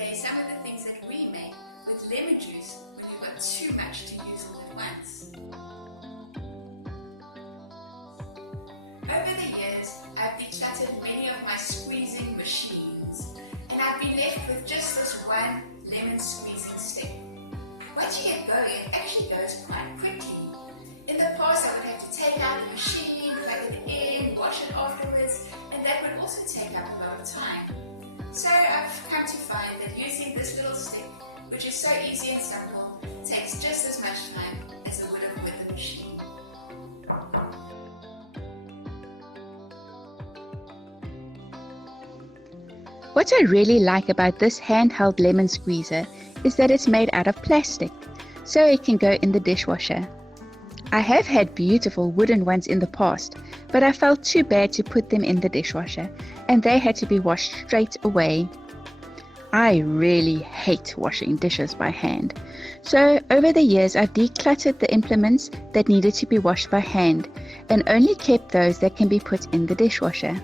today some of the things that we make with lemon juice when you've got too much to use all at once. Over the years, I've decluttered many of my squeezing machines, and I've been left with just this one lemon squeezing stick. Once you get going, it actually goes quite quickly. In the past, I would have to take out the machine, plug it in, wash it afterwards, and that would also take up a lot of time. So I've come to find that using this little stick, which is so easy and simple, takes just as much time as it would have with the machine. What I really like about this handheld lemon squeezer is that it's made out of plastic, so it can go in the dishwasher. I have had beautiful wooden ones in the past, but I felt too bad to put them in the dishwasher, and they had to be washed straight away. I really hate washing dishes by hand, so over the years I've decluttered the implements that needed to be washed by hand, and only kept those that can be put in the dishwasher.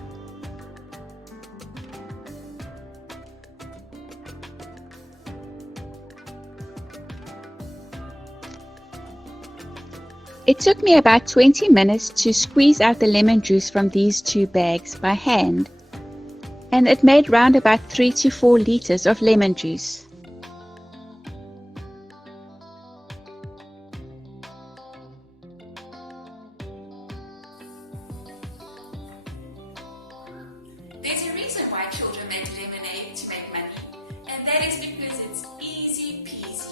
It took me about 20 minutes to squeeze out the lemon juice from these 2 bags by hand, and it made round about 3 to 4 liters of lemon juice. There's a reason why children make lemonade to make money, and that is because it's easy peasy.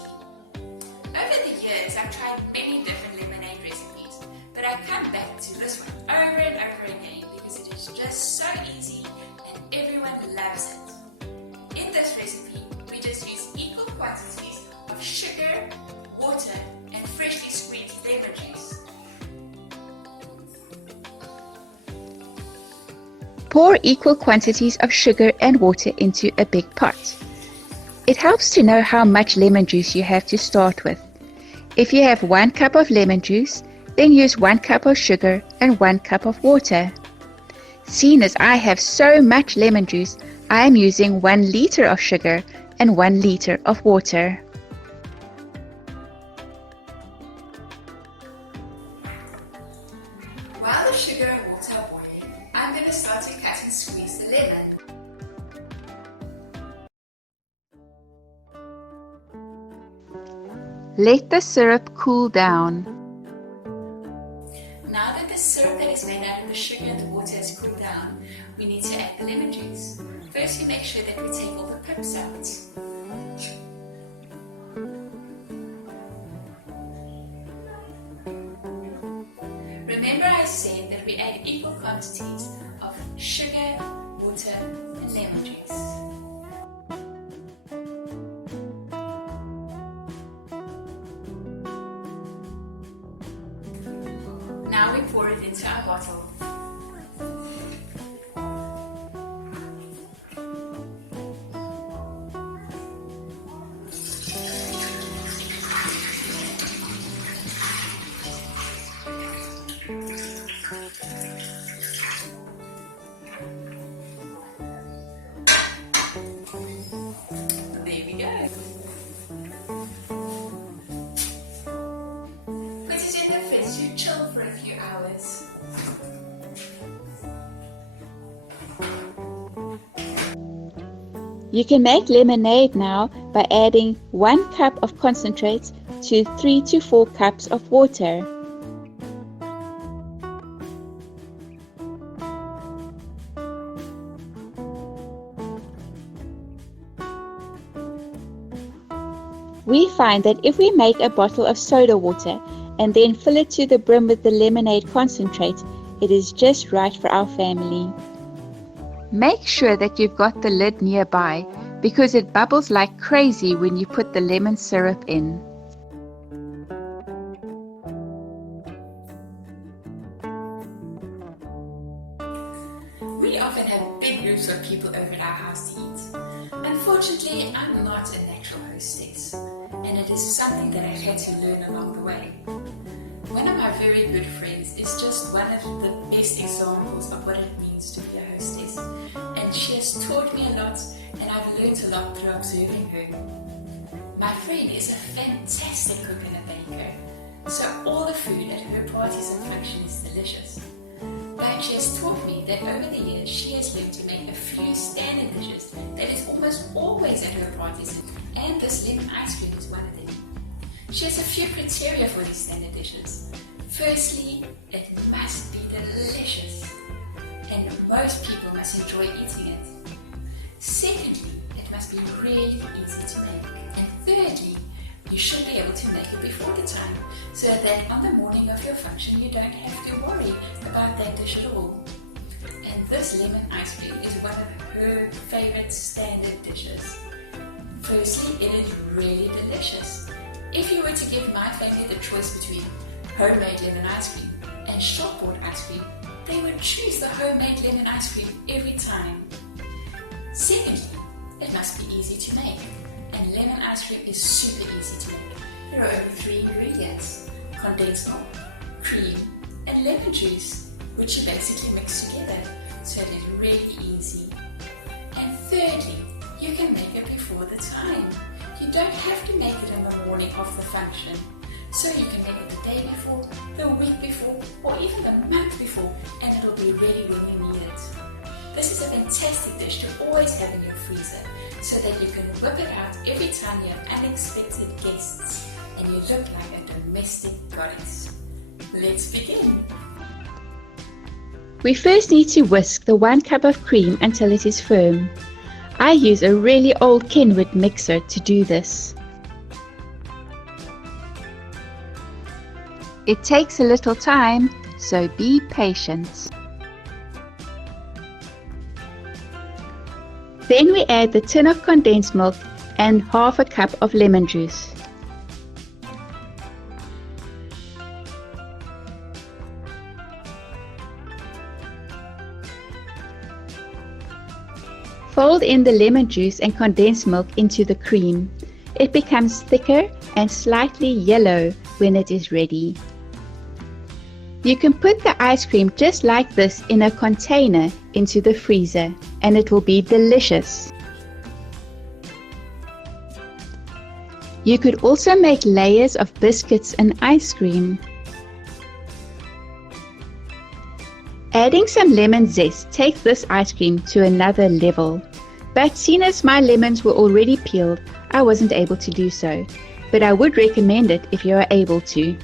Over the years, I've tried many different lemonade recipes, but I come back to this one over and over again because it is just so easy and everyone loves it. In this recipe, we just use equal quantities of sugar, water, and freshly squeezed lemon juice. Pour equal quantities of sugar and water into a big pot. It helps to know how much lemon juice you have to start with. If you have 1 cup of lemon juice, then use 1 cup of sugar and 1 cup of water. Seeing as I have so much lemon juice, I am using 1 liter of sugar and 1 liter of water. While the sugar and water are boiling, I'm going to start to cut and squeeze the lemon. Let the syrup cool down. Now that the syrup that is made out of the sugar and the water has cooled down, we need to add the lemon juice. First, we make sure that we take all the pips out. Remember I said that we add equal quantities of sugar, water, and lemon juice. Now we pour it into our bottle. There we go. Put it in the fridge to chill for a few hours. You can make lemonade now by adding 1 cup of concentrate to 3 to 4 cups of water. We find that if we make a bottle of soda water and then fill it to the brim with the lemonade concentrate, it is just right for our family. Make sure that you've got the lid nearby because it bubbles like crazy when you put the lemon syrup in. We often have big groups of people over at our house to eat. Unfortunately, I'm not a natural hostess, and it is something that I've had to learn along the way. One of my very good friends is just one of the best examples of what it means to be a hostess, and and she has taught me a lot, and I've learned a lot through observing her. My friend is a fantastic cook and a baker, so all the food at her parties and functions is delicious. But she has taught me that over the years she has learned to make a few standard dishes that is almost always at her parties, and this lemon ice cream is one of them. She has a few criteria for these standard dishes. Firstly, it must be delicious, and most people must enjoy eating it. Secondly, it must be really easy to make. And thirdly, you should be able to make it before the time, so that on the morning of your function you don't have to worry about that dish at all. And this lemon ice cream is one of her favorite standard dishes. Firstly, it is really delicious. If you were to give my family the choice between homemade lemon ice cream and shop-bought ice cream, they would choose the homemade lemon ice cream every time. Secondly, it must be easy to make, and lemon ice cream is super easy to make. There are only 3 ingredients: condensed milk, cream, and lemon juice, which you basically mix together, so it is really easy. And thirdly, you can make it before the time. You don't have to make it in the morning of the function. So you can make it the day before, the week before, or even the month before, and it'll be ready when you need it. This is a fantastic dish to always have in your freezer, so that you can whip it out every time you have unexpected guests and you look like a domestic goddess. Let's begin. We first need to whisk the 1 cup of cream until it is firm. I use a really old Kenwood mixer to do this. It takes a little time, so be patient. Then we add the tin of condensed milk and half a cup of lemon juice. Fold in the lemon juice and condensed milk into the cream. It becomes thicker and slightly yellow when it is ready. You can put the ice cream just like this in a container into the freezer, and it will be delicious. You could also make layers of biscuits and ice cream. Adding some lemon zest takes this ice cream to another level. But seeing as my lemons were already peeled, I wasn't able to do so. But I would recommend it if you are able to.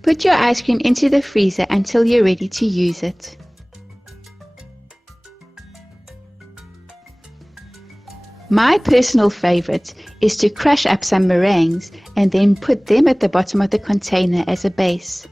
Put your ice cream into the freezer until you're ready to use it. My personal favorite is to crush up some meringues and then put them at the bottom of the container as a base.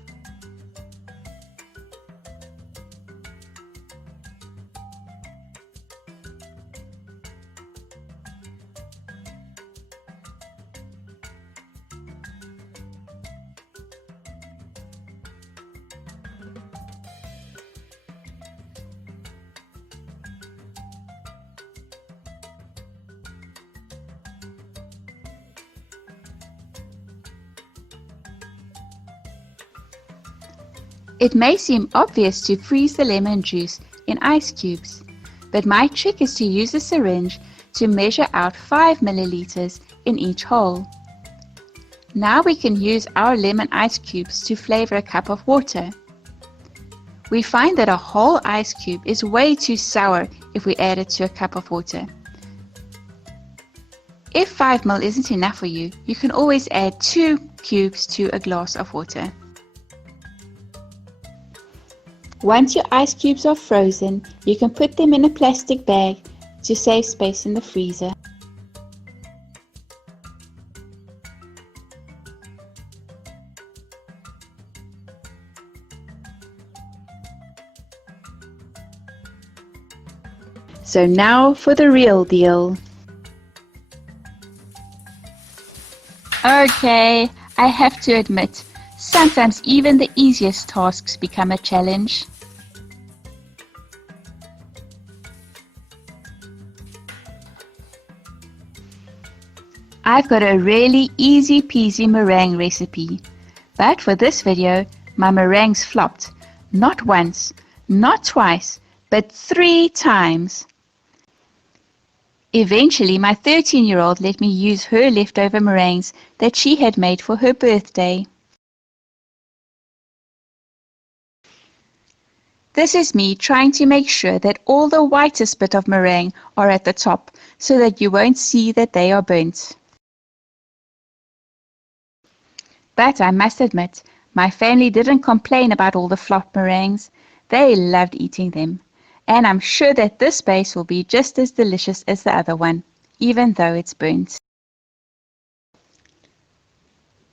It may seem obvious to freeze the lemon juice in ice cubes, but my trick is to use a syringe to measure out 5 milliliters in each hole. Now we can use our lemon ice cubes to flavor a cup of water. We find that a whole ice cube is way too sour if we add it to a cup of water. If 5 ml isn't enough for you, you can always add 2 cubes to a glass of water. Once your ice cubes are frozen, you can put them in a plastic bag to save space in the freezer. So now for the real deal. Okay, I have to admit, sometimes even the easiest tasks become a challenge. I've got a really easy peasy meringue recipe, but for this video my meringues flopped, not once, not twice, but 3 times. Eventually my 13-year-old let me use her leftover meringues that she had made for her birthday. This is me trying to make sure that all the whitest bit of meringue are at the top so that you won't see that they are burnt. But I must admit, my family didn't complain about all the flopped meringues. They loved eating them. And I'm sure that this base will be just as delicious as the other one, even though it's burnt.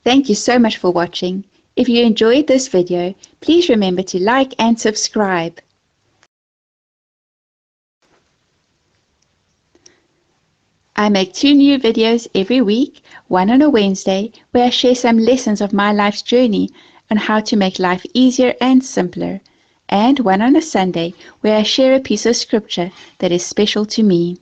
Thank you so much for watching. If you enjoyed this video, please remember to like and subscribe. I make 2 new videos every week, one on a Wednesday where I share some lessons of my life's journey on how to make life easier and simpler, and one on a Sunday where I share a piece of scripture that is special to me.